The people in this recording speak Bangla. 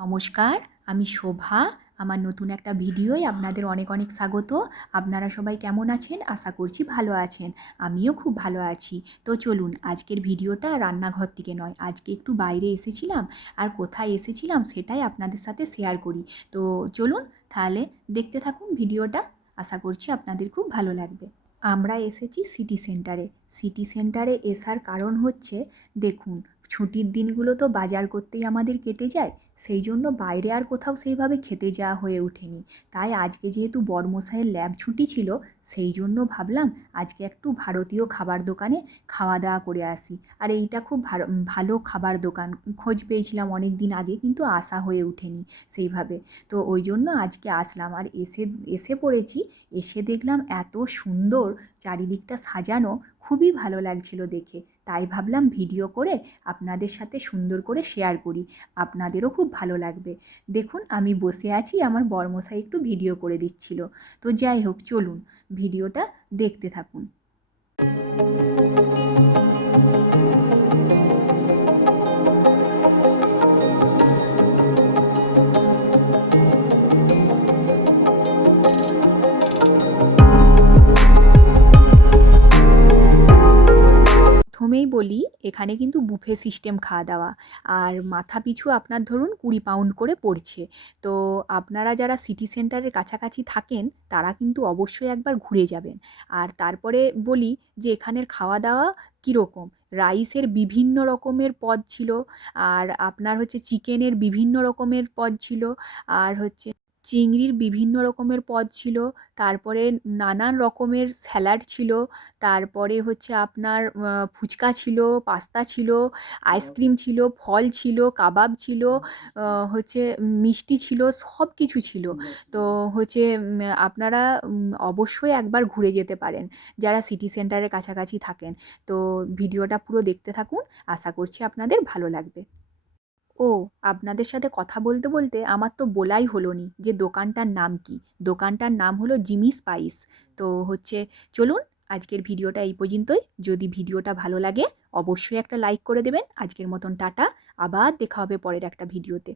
নমস্কার, আমি শোভা। আমার নতুন একটা ভিডিওয় আপনাদের অনেক অনেক স্বাগত। আপনারা সবাই কেমন আছেন? আশা করছি ভালো আছেন। আমিও খুব ভালো আছি। তো চলুন, আজকের ভিডিওটা রান্নাঘর থেকে নয়, আজকে একটু বাইরে এসেছিলাম আর কোথায় এসেছিলাম সেটাই আপনাদের সাথে শেয়ার করি। তো চলুন, তাহলে দেখতে থাকুন ভিডিওটা। আশা করছি আপনাদের খুব ভালো লাগবে। আমরা এসেছি সিটি সেন্টারে সিটি সেন্টারে এসার কারণ হচ্ছে, দেখুন, ছুটির দিনগুলো তো বাজার করতেই আমাদের কেটে যায়। সেই জন্য বাইরে আর কোথাও সেইভাবে খেতে যাওয়া হয়ে ওঠেনি। তাই আজকে যেহেতু বড়মশাইয়ের ল্যাব ছুটি ছিল, সেই জন্য ভাবলাম আজকে একটু ভারতীয় খাবার দোকানে খাওয়া দাওয়া করে আসি। আর এইটা খুব ভালো ভালো খাবার দোকান, খোঁজ পেয়েছিলাম অনেক দিন আগে, কিন্তু আসা হয়ে ওঠেনি সেইভাবে। তো ওই জন্য আজকে আসলাম। আর এসে এসে পড়েছি, এসে দেখলাম এত সুন্দর চারিদিকটা সাজানো, খুবই ভালো লাগছিল দেখে। তাই ভাবলাম ভিডিও করে আপনাদের সাথে সুন্দর করে শেয়ার করি। আপনাদেরও খুব ভালো লাগবে। দেখুন, আমি বসে আছি, আমার বরমশাই একটু ভিডিও করে দিচ্ছিল। তো যাই হোক, চলুন, ভিডিওটা দেখতে থাকুন। প্রথমেই বলি, এখানে কিন্তু বুফে সিস্টেম খাওয়া দাওয়া। আর মাথা পিছু আপনার ধরুন কুড়ি পাউন্ড করে পড়ছে। তো আপনারা যারা সিটি সেন্টারের কাছাকাছি থাকেন, তারা কিন্তু অবশ্যই একবার ঘুরে যাবেন। আর তারপরে বলি যে এখানের খাওয়া দাওয়া কীরকম? রাইসের বিভিন্ন রকমের পদ ছিল। আর আপনার হচ্ছে চিকেনের বিভিন্ন রকমের পদ ছিল। আর হচ্ছে চিংড়ির বিভিন্ন রকমের পদ ছিল, তারপরে নানান রকমের স্যালাড ছিল, তারপরে হচ্ছে আপনার ফুচকা ছিল, পাস্তা ছিল, আইসক্রিম ছিল, ফল ছিল, কাবাব ছিল হচ্ছে মিষ্টি ছিল, সব কিছু ছিল। তো হচ্ছে আপনারা অবশ্যই একবার ঘুরে যেতে পারেন, যারা সিটি সেন্টারের কাছাকাছি থাকেন। তো ভিডিওটা পুরো দেখতে থাকুন, আশা করছি আপনাদের ভালো লাগবে। ও, আপনাদের সাথে কথা বলতে বলতে আমার তো বলাই হলো নি যে দোকানটার নাম কি। দোকানটার নাম হলো জিমি স্পাইস। তো হচ্ছে চলুন আজকের ভিডিওটা এই পর্যন্তই। যদি ভিডিওটা ভালো লাগে, অবশ্যই একটা লাইক করে দেবেন। আজকের মতন টাটা। আবার দেখা হবে পরের একটা ভিডিওতে।